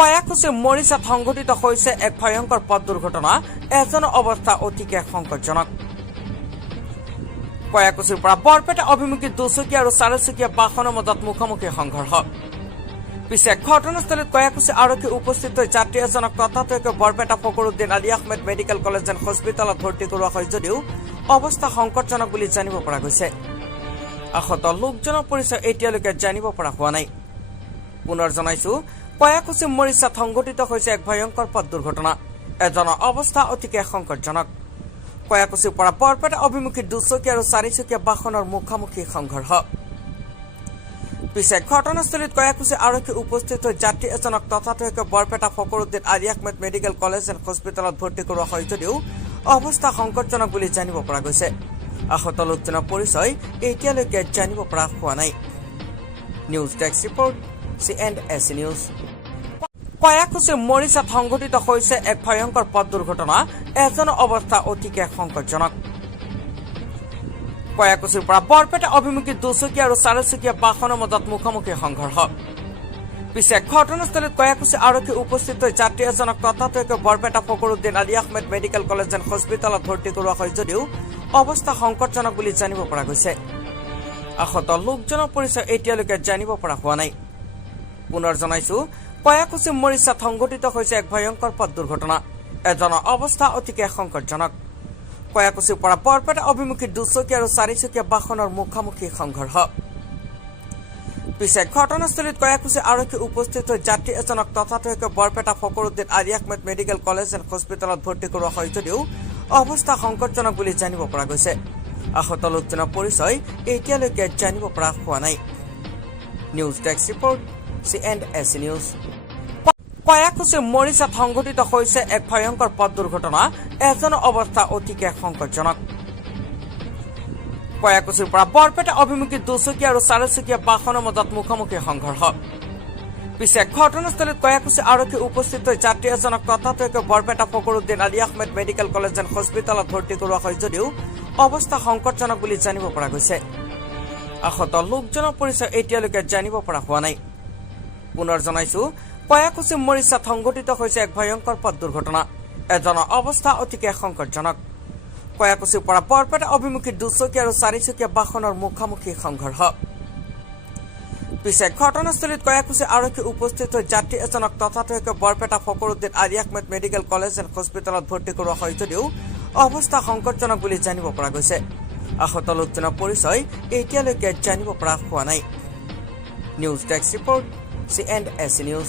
কয়াকুছি মৰিচাত সংঘটিত হৈছে এক ভয়ংকৰ পথ দুৰ্ঘটনা এজনৰ অৱস্থা অতিকে সংকটজনক কয়াকুছিৰ পৰা বৰপেটা অভিমুখী দুচকীয়া আৰু চাৰিচকীয়া বাহনৰ মাজত মুখামুখি সংঘৰ্ষ পিছে ঘটনাস্থলীত কয়াকুছি আৰক্ষী উপস্থিত হৈ যাত্ৰী এজনক ততাতৈয়াকৈ Barpeta Fakhruddin Ali Ahmed medical college and হস্পিটেলত ভৰ্তি কৰোৱা হয় যদিও অৱস্থা সংকটজনক বুলি জানিব পৰা গৈছে আহত লোকজনৰ পৰিচয় এতিয়ালৈকে জানিব পৰা হোৱা নাই পুনৰ জনাইছো কয়াকুছি মৰিচাত সংঘটিত হৈছে এক ভয়ংকৰ পথ দুৰ্ঘটনা এজনৰ অৱস্থা অতিকে সংকটজনক কয়াকুছিৰ পৰা বৰপেটা অভিমুখী দুচকীয়া আৰু চাৰিচকীয়া বাহনৰ মুখামুখি সংঘৰ্ষ পিছে ঘটনাস্থলীত কয়াকুছি আৰক্ষী উপস্থিত হৈ যাত্ৰী এজনক ততাতৈয়াকৈ Barpeta Fakhruddin Ali Ahmed medical college and হস্পিটেলত ভৰ্তি কৰোৱা হয় যদিও অৱস্থা সংকটজনক বুলি জানিব পৰা গৈছে আহত লোকজনৰ পৰিচয় এতিয়ালৈকে জানিব পৰা হোৱা নাই news desk report CNS news কয়াকুছি মৰিচাত সংঘটিত হৈছে এক ভয়ংকৰ পথ দুৰ্ঘটনা এজনৰ অৱস্থা অতিকে সংকটজনক কয়াকুছিৰ পৰা বৰপেটা অভিমুখী দুচকীয়া আৰু চাৰিচকীয়া বাহনৰ মাজত মুখামুখি সংঘৰ্ষ পিছে ঘটনাস্থলীত কয়াকুছি আৰক্ষী উপস্থিত হৈ যাত্ৰী এজনক ততাতৈয়াকৈ Barpeta Fakhruddin Ali Ahmed medical college and হস্পিটেলত ভৰ্তি কৰোৱা হয় যদিও অৱস্থা সংকটজনক বুলি জানিব পৰা গৈছে আহত লোকজনৰ পৰিচয় এতিয়ালৈকে জানিব পৰা হোৱা নাই পুনৰ জনাইছো কয়াকুছি মৰিচাত সংঘটিত হৈছে এক ভয়ংকৰ পথ দুৰ্ঘটনা এজনৰ অৱস্থা অতিকে সংকটজনক কয়াকুছিৰ পৰা বৰপেটা অভিমুখী দুচকীয়া আৰু চাৰিচকীয়া বাহনৰ মুখামুখি সংঘৰ্ষ পিছে ঘটনাস্থলীত কয়াকুছি আৰক্ষী উপস্থিত হৈ যাত্ৰী এজনক ততাতৈয়াকৈ Barpeta Fakhruddin Ali Ahmed medical college and হস্পিটেলত ভৰ্তি কৰোৱা হয় যদিও অৱস্থা সংকটজনক বুলি জানিব পৰা গৈছে আহত লোকজনৰ পৰিচয় এতিয়ালৈকে জানিব পৰা হোৱা নাই news desk report CNS news কয়াকুছি মৰিচাত সংঘটিত হৈছে এক ভয়ংকৰ পথ দুৰ্ঘটনা এজনৰ অৱস্থা অতিকে সংকটজনক কয়াকুছিৰ পৰা বৰপেটা অভিমুখী দুচকীয়া আৰু চাৰিচকীয়া বাহনৰ মাজত মুখামুখি সংঘৰ্ষ পিছে ঘটনাস্থলীত কয়াকুছি আৰক্ষী উপস্থিত হৈ যাত্ৰী এজনক ততাতৈয়াকৈ Barpeta Fakhruddin Ali Ahmed medical college and হস্পিটেলত ভৰ্তি কৰোৱা হয় যদিও অৱস্থা সংকটজনক বুলি জানিব পৰা গৈছে আহত লোকজনৰ পৰিচয় এতিয়ালৈকে জানিব পৰা হোৱা নাই পুনৰ জনাইছো কয়াকুছি মৰিচাত সংঘটিত হৈছে এক ভয়ংকৰ পথ দুৰ্ঘটনা এজনৰ অৱস্থা অতিকে সংকটজনক কয়াকুছিৰ পৰা বৰপেটা অভিমুখী দুচকীয়া আৰু চাৰিচকীয়া বাহনৰ মুখামুখি সংঘৰ্ষ পিছে ঘটনাস্থলীত কয়াকুছি আৰক্ষী উপস্থিত হৈ যাত্ৰী এজনক ততাতৈয়াকৈ Barpeta Fakhruddin Ali Ahmed medical college and হস্পিটেলত ভৰ্তি কৰোৱা হয় যদিও অৱস্থা সংকটজনক বুলি জানিব পৰা গৈছে আহত লোকজনৰ পৰিচয় এতিয়ালৈকে জানিব পৰা হোৱা নাই news desk report CNS news